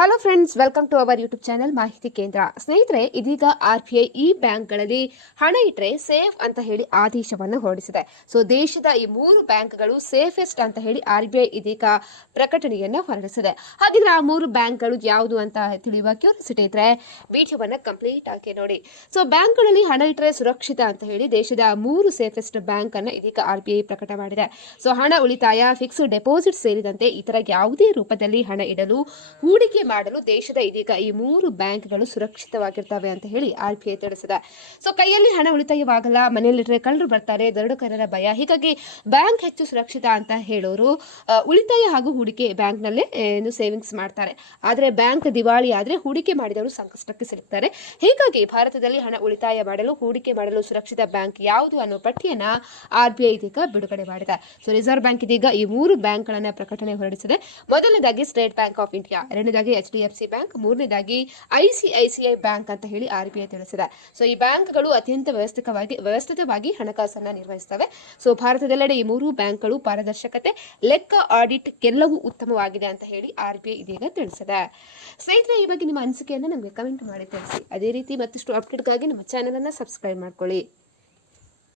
Hello friends welcome to our YouTube channel ಮಾಹಿತಿ ಕೇಂದ್ರ ಸ್ನೇಹಿತರೆ, ಇದೀಗ ಆರ್ ಬಿ ಐ ಈ ಬ್ಯಾಂಕ್ಗಳಲ್ಲಿ ಹಣ ಇಟ್ಟರೆ ಸೇಫ್ ಅಂತ ಹೇಳಿ ಆದೇಶವನ್ನು ಹೊರಡಿಸಿದೆ. ಸೊ ದೇಶದ ಈ ಮೂರು ಬ್ಯಾಂಕ್ಗಳು ಸೇಫೆಸ್ಟ್ ಅಂತ ಹೇಳಿ ಆರ್ ಬಿ ಐ ಇದೀಗ ಪ್ರಕಟಣೆಯನ್ನು ಹೊರಡಿಸಿದೆ. ಹಾಗಿದ್ರೆ ಆ ಮೂರು ಬ್ಯಾಂಕ್ಗಳು ಯಾವುದು ಅಂತ ತಿಳಿಯುವ ಕ್ಯೂರಿಯಾಸಿಟಿ ಇದ್ರೆ ವಿಡಿಯೋವನ್ನು ಕಂಪ್ಲೀಟ್ ಆಗಿ ನೋಡಿ. ಸೊ ಬ್ಯಾಂಕ್ಗಳಲ್ಲಿ ಹಣ ಇಟ್ಟರೆ ಸುರಕ್ಷಿತ ಅಂತ ಹೇಳಿ ದೇಶದ ಮೂರು ಸೇಫೆಸ್ಟ್ ಬ್ಯಾಂಕ್ ಅನ್ನು ಇದೀಗ ಆರ್ ಬಿ ಐ ಪ್ರಕಟ ಮಾಡಿದೆ. ಸೊ ಹಣ ಉಳಿತಾಯ ಫಿಕ್ಸ್ಡ್ ಡೆಪಾಸಿಟ್ ಸೇರಿದಂತೆ ಇತರ ಯಾವುದೇ ರೂಪದಲ್ಲಿ ಹಣ ಇಡಲು ಹೂಡಿಕೆ ಮಾಡಲು ದೇಶದ ಇದೀಗ ಈ ಮೂರು ಬ್ಯಾಂಕ್ಗಳು ಸುರಕ್ಷಿತವಾಗಿರ್ತವೆ ಅಂತ ಹೇಳಿ ಆರ್ ಬಿ ಐ ತಿಳಿಸಿದೆ. ಸೊ ಕೈಯಲ್ಲಿ ಹಣ ಉಳಿತಾಯವಾಗಲ್ಲ ಮನೆಯಲ್ಲಿಟ್ಟರೆ ಕಳ್ಳರು ಬರ್ತಾರೆ ದರಡುಕರರ ಭಯ. ಹೀಗಾಗಿ ಬ್ಯಾಂಕ್ ಹೆಚ್ಚು ಸುರಕ್ಷಿತ ಅಂತ ಹೇಳೋರು ಉಳಿತಾಯ ಹಾಗೂ ಹೂಡಿಕೆ ಬ್ಯಾಂಕ್ನಲ್ಲೇ ಏನು ಸೇವಿಂಗ್ಸ್ ಮಾಡ್ತಾರೆ. ಆದರೆ ಬ್ಯಾಂಕ್ ದಿವಾಳಿ ಆದರೆ ಹೂಡಿಕೆ ಮಾಡಿದವರು ಸಂಕಷ್ಟಕ್ಕೆ ಸಿಲುಕ್ತಾರೆ. ಹೀಗಾಗಿ ಭಾರತದಲ್ಲಿ ಹಣ ಉಳಿತಾಯ ಮಾಡಲು, ಹೂಡಿಕೆ ಮಾಡಲು ಸುರಕ್ಷಿತ ಬ್ಯಾಂಕ್ ಯಾವುದು ಅನ್ನೋ ಪಟ್ಟಿಯನ್ನ ಆರ್ ಬಿ ಐ ಇದೀಗ ಬಿಡುಗಡೆ ಮಾಡಿದೆ. ಸೊ ರಿಸರ್ವ್ ಬ್ಯಾಂಕ್ ಇದೀಗ ಈ ಮೂರು ಬ್ಯಾಂಕ್ಗಳನ್ನ ಪ್ರಕಟಣೆ ಹೊರಡಿಸಿದೆ. ಮೊದಲನೇದಾಗಿ ಸ್ಟೇಟ್ ಬ್ಯಾಂಕ್ ಆಫ್ ಇಂಡಿಯಾ, ಎರಡನೇದಾಗಿ H D F C bank ಮೂರನೇದಾಗಿ I C I C I bank ಅಂತ ಹೇಳಿ ಆರ್ ಬಿ ಐ ತಿಳಿಸಿದೆ. ಸೊ ಈ ಬ್ಯಾಂಕ್ಗಳು ಅತ್ಯಂತ ವ್ಯವಸ್ಥಿತವಾಗಿ ವ್ಯವಸ್ಥಿತವಾಗಿ ಹಣಕಾಸನ್ನು ನಿರ್ವಹಿಸ್ತವೆ ಸೊ ಭಾರತದೆಲ್ಲೆಡೆ ಈ ಮೂರು ಬ್ಯಾಂಕ್ಗಳು ಪಾರದರ್ಶಕತೆ, ಲೆಕ್ಕ, ಆಡಿಟ್ ಎಲ್ಲವೂ ಉತ್ತಮವಾಗಿದೆ ಅಂತ ಹೇಳಿ ಆರ್ ಬಿ ಐ ಇದೀಗ ತಿಳಿಸಿದೆ. ಸ್ನೇಹಿತರೆ, ಈ ಬಗ್ಗೆ ನಿಮ್ಮ ಅನಿಸಿಕೆಯನ್ನು ನಮಗೆ ಕಮೆಂಟ್ ಮಾಡಿ ತಿಳಿಸಿ. ಅದೇ ರೀತಿ ಮತ್ತಷ್ಟು ಅಪ್ಡೇಟ್ಗಾಗಿ ನಮ್ಮ ಚಾನಲನ್ನು ಸಬ್ಸ್ಕ್ರೈಬ್ ಮಾಡ್ಕೊಳ್ಳಿ.